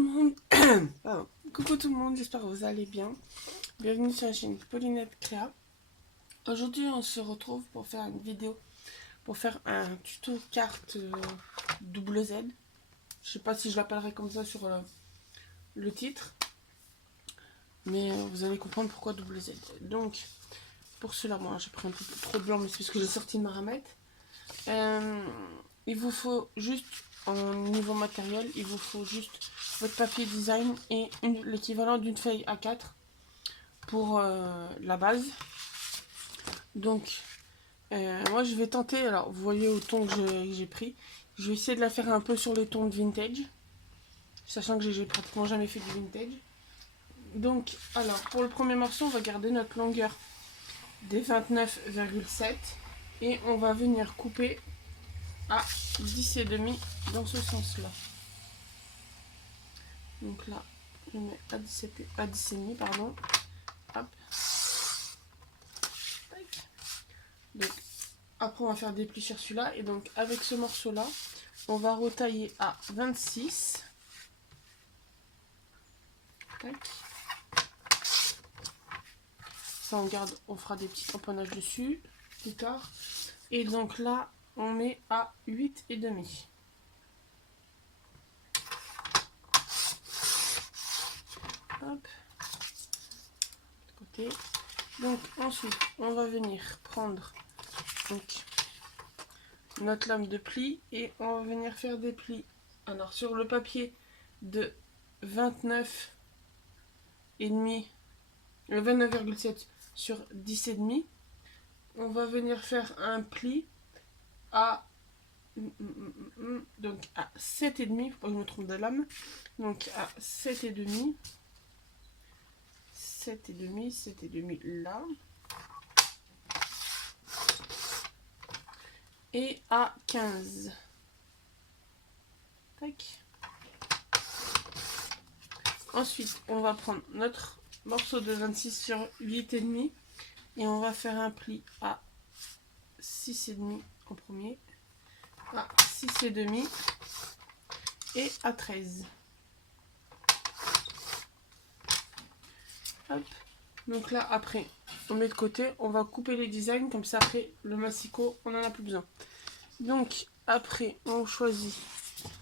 le monde. Pardon. Coucou tout le monde, j'espère que vous allez bien. Bienvenue sur la chaîne Paulinette Créa. Aujourd'hui on se retrouve pour faire une vidéo, pour faire un tuto carte double Z. Je sais pas si je l'appellerai comme ça sur le titre, mais vous allez comprendre pourquoi double Z. Donc pour cela, moi j'ai pris un peu trop de blanc, mais c'est parce que j'ai sorti de ma ramette. Il vous faut juste, en niveau matériel, il vous faut juste votre papier design et l'équivalent d'une feuille A4 pour la base. Donc moi je vais tenter, alors vous voyez au ton que j'ai pris, je vais essayer de la faire un peu sur les tons de vintage, sachant que j'ai pratiquement jamais fait du vintage. Donc alors pour le premier morceau, on va garder notre longueur des 29,7 et on va venir couper à 10,5 dans ce sens là. Donc là je mets à 10,5 pardon. Hop. Donc après on va faire des plis sur celui-là, et donc avec ce morceau là on va retailler à 26. Tac. Ça on garde, on fera des petits tamponnages dessus plus tard. Et donc là on met à 8,5. Hop, de côté. Donc ensuite on va venir prendre donc notre lame de pli et on va venir faire des plis. Alors sur le papier de 29,5, le 29,7 sur 10,5, on va venir faire un pli à donc à 7,5, faut pas que je me trompe de lame, donc à 7,5, 7,5 là, et à 15. Tac. Ensuite on va prendre notre morceau de 26 sur 8,5 et on va faire un pli à 6,5 en premier, à 6,5 et à 13. Hop. Donc là après on met de côté, on va couper les designs, comme ça après le massicot on en a plus besoin. Donc après on choisit,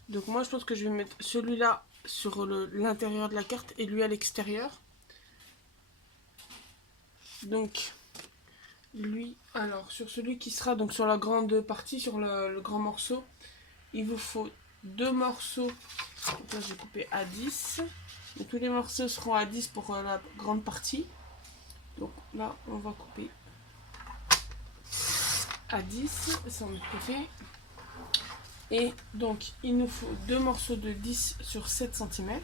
donc moi je pense que je vais mettre celui-là sur l'intérieur de la carte et lui à l'extérieur. Donc lui, alors sur celui qui sera donc sur la grande partie, sur le grand morceau, il vous faut deux morceaux. Donc là j'ai coupé à 10, donc tous les morceaux seront à 10 pour la grande partie. Donc là on va couper à 10, ça on met de côté. Et donc il nous faut deux morceaux de 10 sur 7 cm.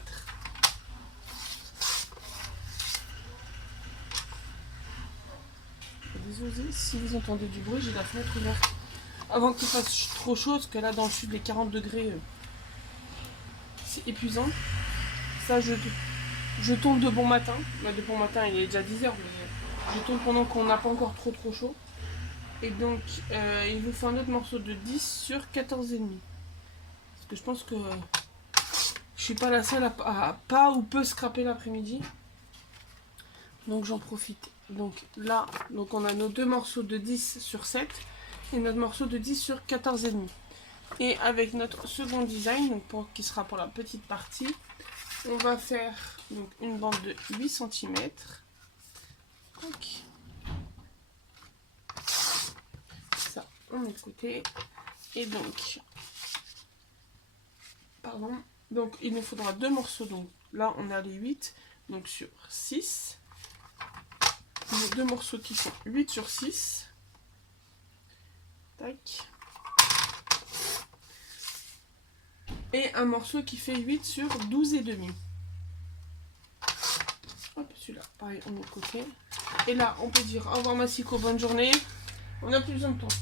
Désolé si vous entendez du bruit, j'ai la fenêtre ouverte avant qu'il fasse trop chaud, parce que là dans le sud les 40 degrés c'est épuisant. Ça je tourne de bon matin, de bon matin il est déjà 10h, mais je tourne pendant qu'on n'a pas encore trop chaud. Et donc il vous faut un autre morceau de 10 sur 14,5. Parce que je pense que je suis pas la seule à pas ou peu scraper l'après-midi. Donc j'en profite. Donc là, donc on a nos deux morceaux de 10 sur 7 et notre morceau de 10 sur 14,5. Et avec notre second design, donc qui sera pour la petite partie, on va faire donc une bande de 8 cm. Ça, on met de côté. Et donc, pardon, donc il nous faudra deux morceaux. Donc là, on a les 8, donc sur 6. On a deux morceaux qui font 8 sur 6. Tac. Et un morceau qui fait 8 sur 12,5. Hop, celui-là, pareil, on met de côté. Et là, on peut dire au revoir massicot, bonne journée. On n'a plus besoin de temps.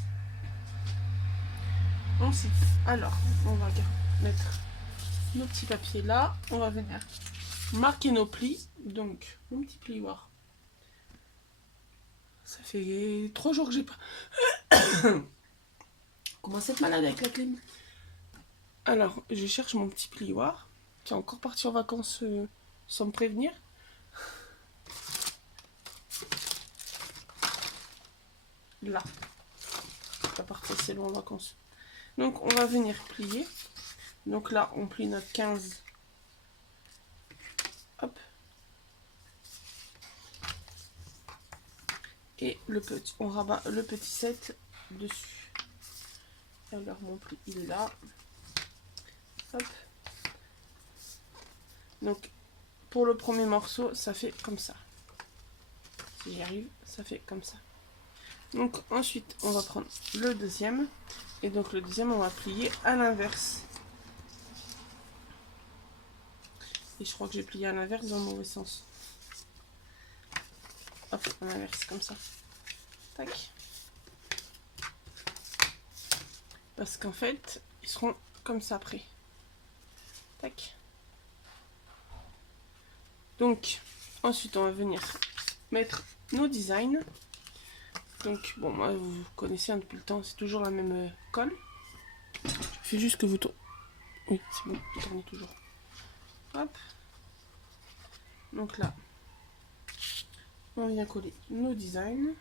Ensuite, alors, on va mettre nos petits papiers là. On va venir marquer nos plis. Donc, mon petit plioir. Ça fait 3 jours que j'ai pas... Comment être malade avec la clim. Alors, je cherche mon petit plioir. qui est encore parti en vacances sans me prévenir. Là. À partir c'est long en vacances. Donc on va venir plier. Donc là on plie notre 15. Hop. Et le petit, on rabat le petit 7 dessus. Et alors mon pli il est là. Hop. Donc pour le premier morceau ça fait comme ça. Si j'y arrive, ça fait comme ça. Donc ensuite on va prendre le deuxième. Et donc le deuxième on va plier à l'inverse. Et je crois que j'ai plié à l'inverse dans le mauvais sens. Hop, à l'inverse comme ça. Tac. Parce qu'en fait, ils seront comme ça après. Tac. Donc, ensuite on va venir mettre nos designs. Donc, bon, moi vous connaissez depuis le temps, c'est toujours la même colle. Je fais juste que vous tournez. Oui, c'est bon, vous tournez toujours. Hop. Donc là, on vient coller nos designs.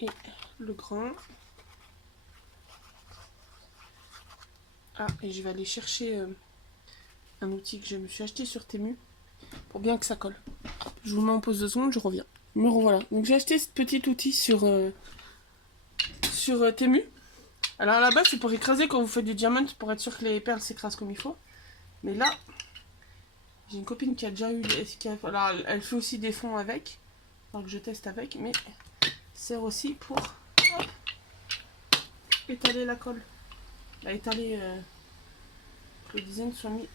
Et le grand. Ah, et je vais aller chercher un outil que je me suis acheté sur Temu pour bien que ça colle. Je vous mets en pause 2 secondes, je reviens. Me revoilà. Donc j'ai acheté ce petit outil sur Temu. Alors à la base c'est pour écraser quand vous faites du diamant, pour être sûr que les perles s'écrasent comme il faut. Mais là, j'ai une copine qui a déjà eu... alors, elle fait aussi des fonds avec. Alors que je teste avec, mais sert aussi pour hop, étaler la colle. Là, étaler que le design soit mis.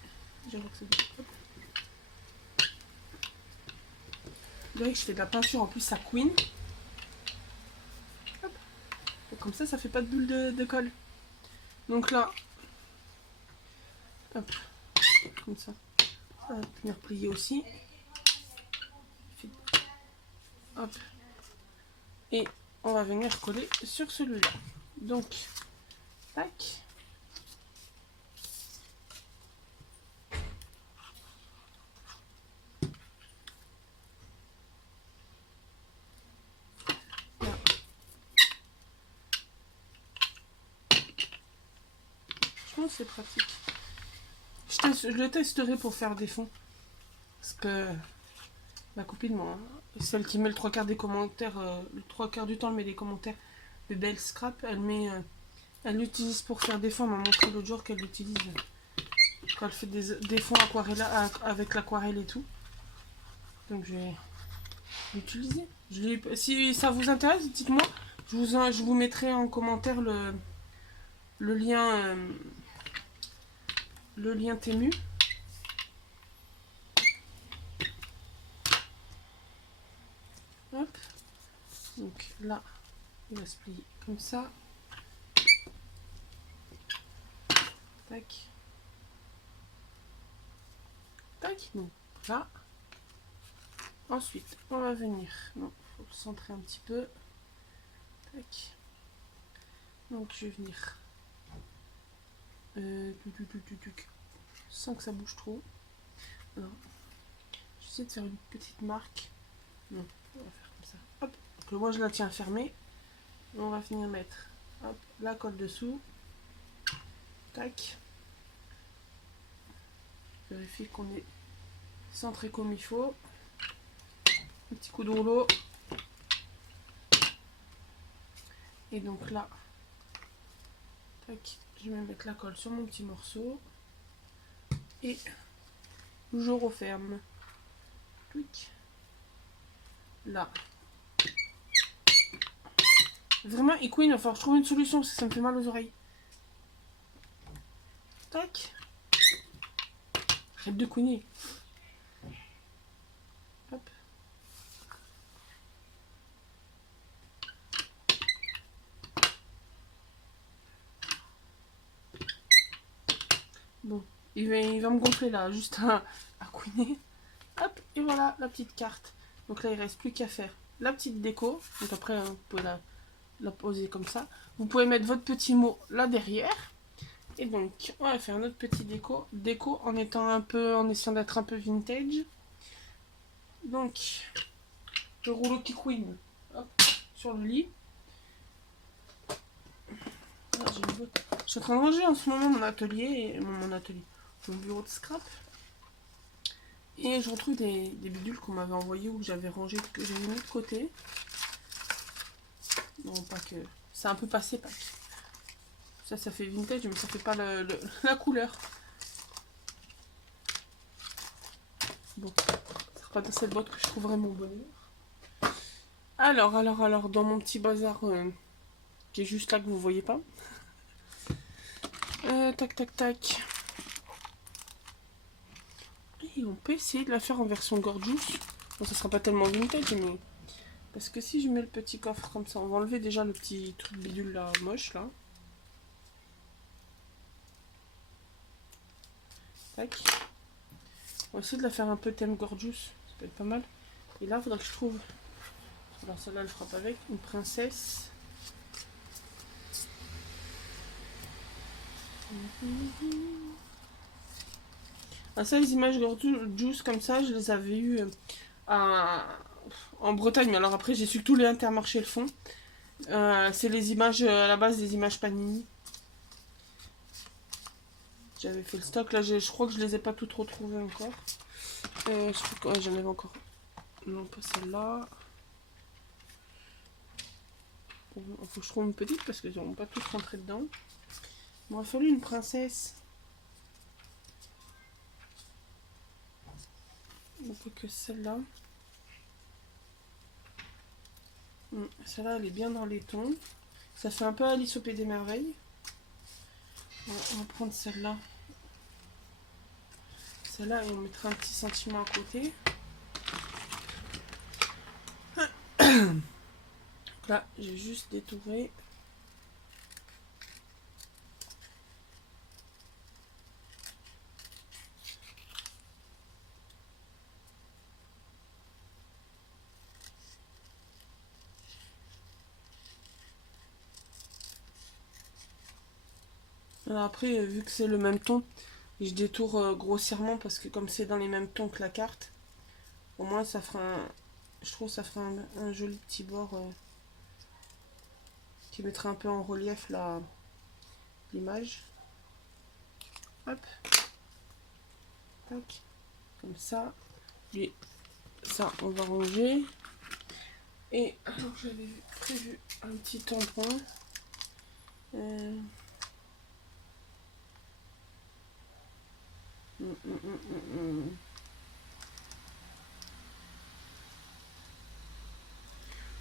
J'avoue que c'est bien. Vous voyez que je fais de la peinture, en plus ça couine. Hop. Et comme ça fait pas de boule de colle. Donc là, hop, comme ça. Ça va venir plier aussi. Hop. Et on va venir coller sur celui-là. Donc, tac. C'est pratique. Je le testerai pour faire des fonds. Parce que ma copine, moi, celle qui met le 3 quarts des commentaires, le 3 quarts du temps, elle met des commentaires de belles scrap. Elle l'utilise pour faire des fonds. Elle m'a montré l'autre jour qu'elle l'utilise quand elle fait des fonds aquarelle avec l'aquarelle et tout. Donc je vais l'utiliser. Si ça vous intéresse, dites-moi. Je vous mettrai en commentaire le lien. Le lien Temu. Hop. Donc là, il va se plier comme ça. Tac. Tac. Donc là. Ensuite, on va venir. Non, il faut le centrer un petit peu. Tac. Donc je vais venir. Sans que ça bouge trop. J'essaie de faire une petite marque. Non, on va faire comme ça. Hop. Donc moi je la tiens fermée. Et on va venir mettre hop, la colle dessous. Tac. Vérifier qu'on est centré comme il faut. Un petit coup de rouleau. Et donc là, tac, je vais mettre la colle sur mon petit morceau. Et je referme. Clic. Là. Vraiment, il couine, il va falloir que je trouve une solution parce que ça me fait mal aux oreilles. Tac. Arrête de couiner. Hop. Bon, il va me gonfler là, juste à couiner. Hop, et Et voilà la petite carte. Donc là, il ne reste plus qu'à faire la petite déco. Donc après, vous pouvez la poser comme ça. Vous pouvez mettre votre petit mot là derrière. Et donc, on va faire notre petit déco. Déco en essayant d'être un peu vintage. Donc, le rouleau Kikouine, hop, sur le lit. Ah, je suis en train de ranger en ce moment mon atelier, mon bureau de scrap. Et je retrouve des bidules qu'on m'avait envoyés ou que j'avais rangé, que j'avais mis de côté. Non, pas que. C'est un peu passé, pas que. Ça fait vintage, mais ça fait pas la couleur. Bon, ça sera pas dans cette boîte que je trouverai mon bonheur. Alors, dans mon petit bazar qui est juste là que vous voyez pas. Tac. Et on peut essayer de la faire en version gorgeous. Bon, ça sera pas tellement vintage, mais... Parce que si je mets le petit coffre comme ça, on va enlever déjà le petit truc bidule là, moche là. Tac. On va essayer de la faire un peu thème gorgeous. Ça peut être pas mal. Et là, il faudra que je trouve... Alors celle-là, elle frappe avec une princesse. Ah, ça, les images gorgeous comme ça, je les avais eues en Bretagne. Mais alors après, j'ai su que tous les Intermarchés le font. C'est les images, à la base, des images Panini. J'avais fait le stock. Là, je crois que je les ai pas toutes retrouvées encore. Je crois que j'en avais encore. Non, pas celle-là. Il faut que je trouve une petite parce qu'ils n'ont pas tous rentré dedans. Il m'aurait fallu une princesse. On peut que celle-là. Celle-là, elle est bien dans les tons. Ça fait un peu Alice au Pays des Merveilles. On va prendre celle-là. Celle-là, et on mettra un petit sentiment à côté. Donc là, j'ai juste détouré. Alors après, vu que c'est le même ton, je détourne grossièrement parce que comme c'est dans les mêmes tons que la carte, au moins ça fera je trouve que ça fera un joli petit bord qui mettra un peu en relief l'image. Hop. Tac. Comme ça. Et ça, on va ranger. Et alors j'avais prévu un petit tampon.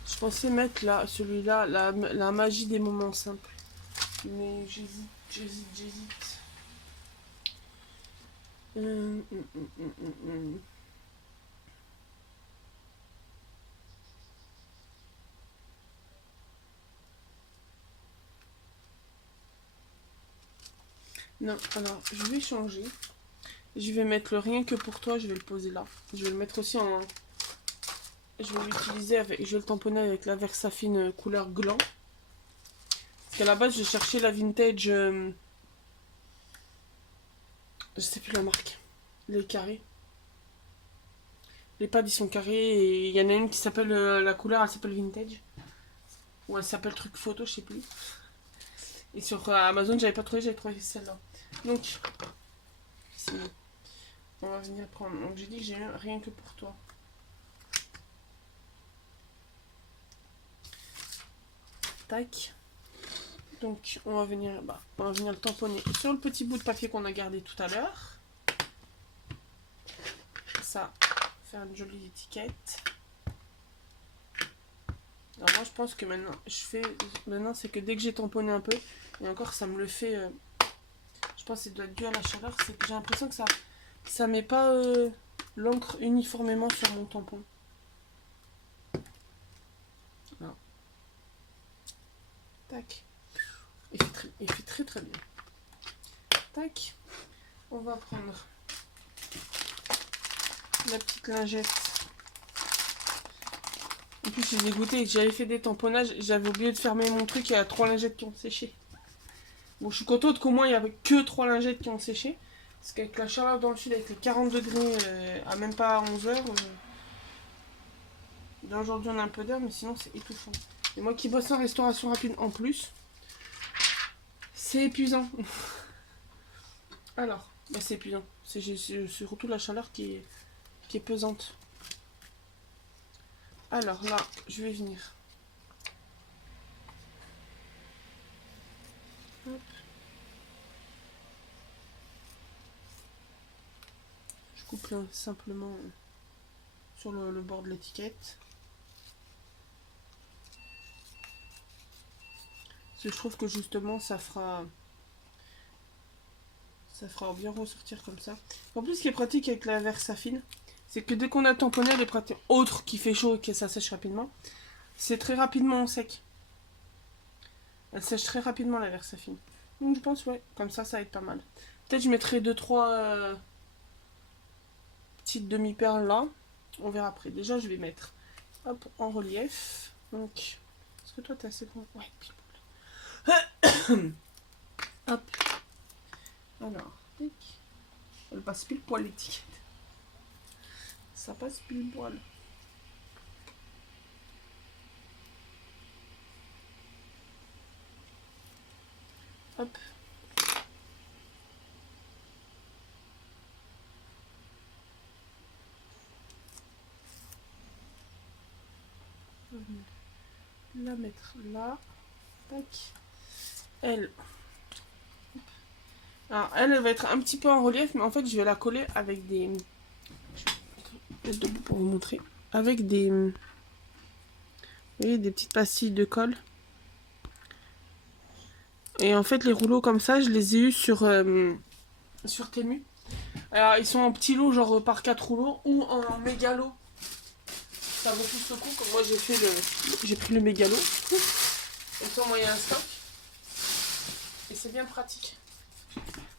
Je pensais mettre là, celui-là, la magie des moments simples. Mais j'hésite. Non, alors je vais changer. Je vais mettre le rien que pour toi, je vais le poser là. Je vais le mettre aussi en... Je vais l'utiliser avec... Je vais le tamponner avec la Versafine couleur gland. Parce qu'à la base, je cherchais la vintage... je sais plus la marque. Les carrés. Les pads, ils sont carrés. Et il y en a une qui s'appelle... la couleur, elle s'appelle vintage. Ou elle s'appelle truc photo, je sais plus. Et sur Amazon, j'avais pas trouvé, j'avais trouvé celle-là. Donc... ici. On va venir prendre. Donc j'ai dit que j'ai rien que pour toi. Tac. Donc on va venir le tamponner sur le petit bout de papier qu'on a gardé tout à l'heure. Ça, faire une jolie étiquette. Alors moi je pense que maintenant c'est que dès que j'ai tamponné un peu, et encore ça me le fait. Je pense que ça doit être dû à la chaleur, c'est que j'ai l'impression que ça met pas l'encre uniformément sur mon tampon. Voilà. Tac. Il fait très très bien. Tac. On va prendre la petite lingette. En plus, je suis dégoûtée. J'avais fait des tamponnages. J'avais oublié de fermer mon truc. Il y a 3 lingettes qui ont séché. Bon, je suis contente qu'au moins, il n'y avait que 3 lingettes qui ont séché. Parce qu'avec la chaleur dans le sud, avec les 40 degrés à même pas 11 heures... Aujourd'hui, on a un peu d'air, mais sinon, c'est étouffant. Et moi qui bosse en restauration rapide en plus, c'est épuisant. Alors, bah c'est épuisant. C'est surtout la chaleur qui est pesante. Alors là, je vais venir. Hop. Je coupe là, simplement sur le bord de l'étiquette. Parce que je trouve que justement ça fera bien ressortir comme ça. En plus, ce qui est pratique avec la Versafine, c'est que dès qu'on a tamponné les pratiques autres qui fait chaud et que ça sèche rapidement, c'est très rapidement sec. Elle sèche très rapidement la Versafine. Donc je pense, ouais, comme ça va être pas mal. Peut-être je mettrai 2-3 petites demi-perles là. On verra après. Déjà, je vais mettre hop, en relief. Donc, est-ce que toi t'es assez grand? Ouais, pile poil. Hop. Alors, tic. Elle passe pile poil l'étiquette. Ça passe pile poil. Hop. La mettre là. Tac. Elle. Alors, elle va être un petit peu en relief, mais en fait, je vais la coller avec des... Je vais debout pour vous montrer. Avec des... Vous voyez, des petites pastilles de colle. Et en fait, les rouleaux comme ça, je les ai eus sur Temu. Alors, ils sont en petits lots, genre par 4 rouleaux, ou en mégalo. Ça vaut plus le coup, comme moi j'ai pris le mégalo. Comme ça, moi, il y a un stock. Et c'est bien pratique.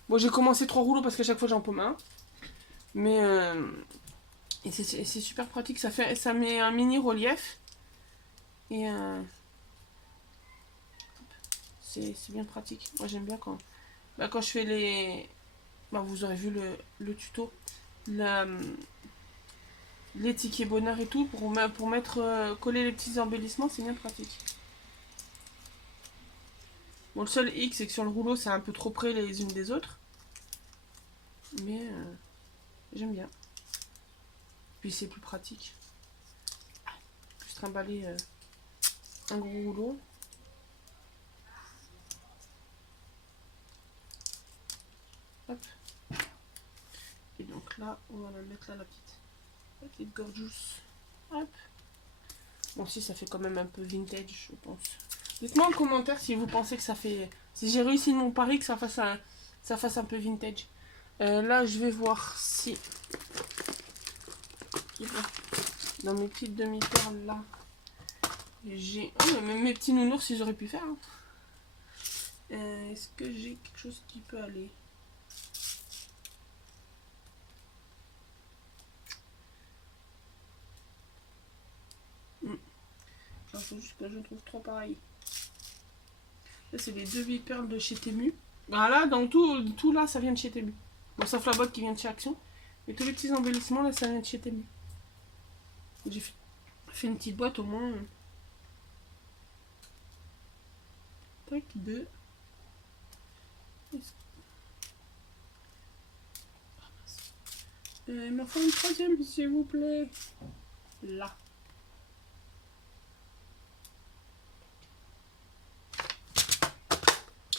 Bon, j'ai commencé 3 rouleaux parce qu'à chaque fois, j'en paume un. Mais et c'est super pratique. Ça met un mini relief. Et c'est bien pratique. Moi, j'aime bien quand je fais les... vous aurez vu le tuto. Les tickets bonheur et tout. Pour mettre coller les petits embellissements, c'est bien pratique. Bon, le seul hic, c'est que sur le rouleau, c'est un peu trop près les unes des autres. Mais j'aime bien. Puis c'est plus pratique. Plus trimballer un gros rouleau. Hop. Et donc là, on va la mettre là, la petite gorgeous. Hop. Bon, si, ça fait quand même un peu vintage, je pense. Dites-moi en commentaire si vous pensez que ça fait... Si j'ai réussi mon pari, que ça fasse un peu vintage. Là, je vais voir si... Dans mes petites demi-perles, là, j'ai... Oh, même mes petits nounours, ils auraient pu faire. Hein. Est-ce que j'ai quelque chose qui peut aller? Il faut juste que je trouve 3 pareils. Là, c'est les 2 perles de chez Temu. Voilà, dans tout là, ça vient de chez Temu. Bon, sauf la boîte qui vient de chez Action. Mais tous les petits embellissements, là, ça vient de chez Temu. J'ai fait une petite boîte au moins. Tac, 2. Il m'en faut une 3e, s'il vous plaît. Là.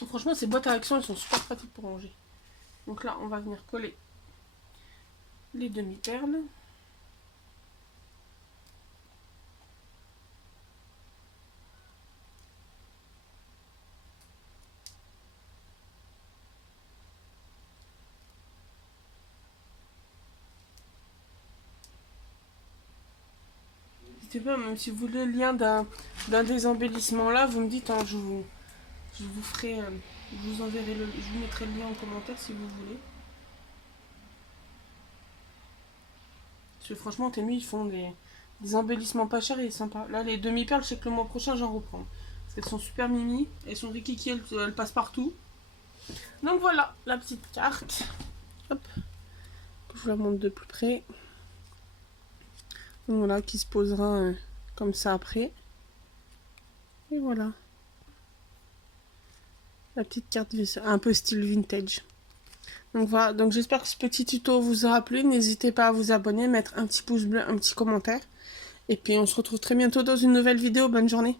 Franchement, ces boîtes à Action, elles sont super pratiques pour ranger. Donc là, on va venir coller les demi-perles. N'hésitez pas, même si vous voulez le lien d'un des embellissements là, vous me dites, hein, je vous ferai, je vous enverrai je vous mettrai le lien en commentaire si vous voulez. Parce que franchement, Temu, ils font des embellissements pas chers et sympas. Là, les demi-perles, je sais que le mois prochain, j'en reprends. Parce qu'elles sont super mimi. Elles sont rikiki, elles passent partout. Donc voilà, la petite carte. Hop. Je vous la montre de plus près. Donc voilà, qui se posera comme ça après. Et voilà. La petite carte un peu style vintage. Donc voilà, donc j'espère que ce petit tuto vous aura plu. N'hésitez pas à vous abonner, mettre un petit pouce bleu, un petit commentaire. Et puis on se retrouve très bientôt dans une nouvelle vidéo. Bonne journée.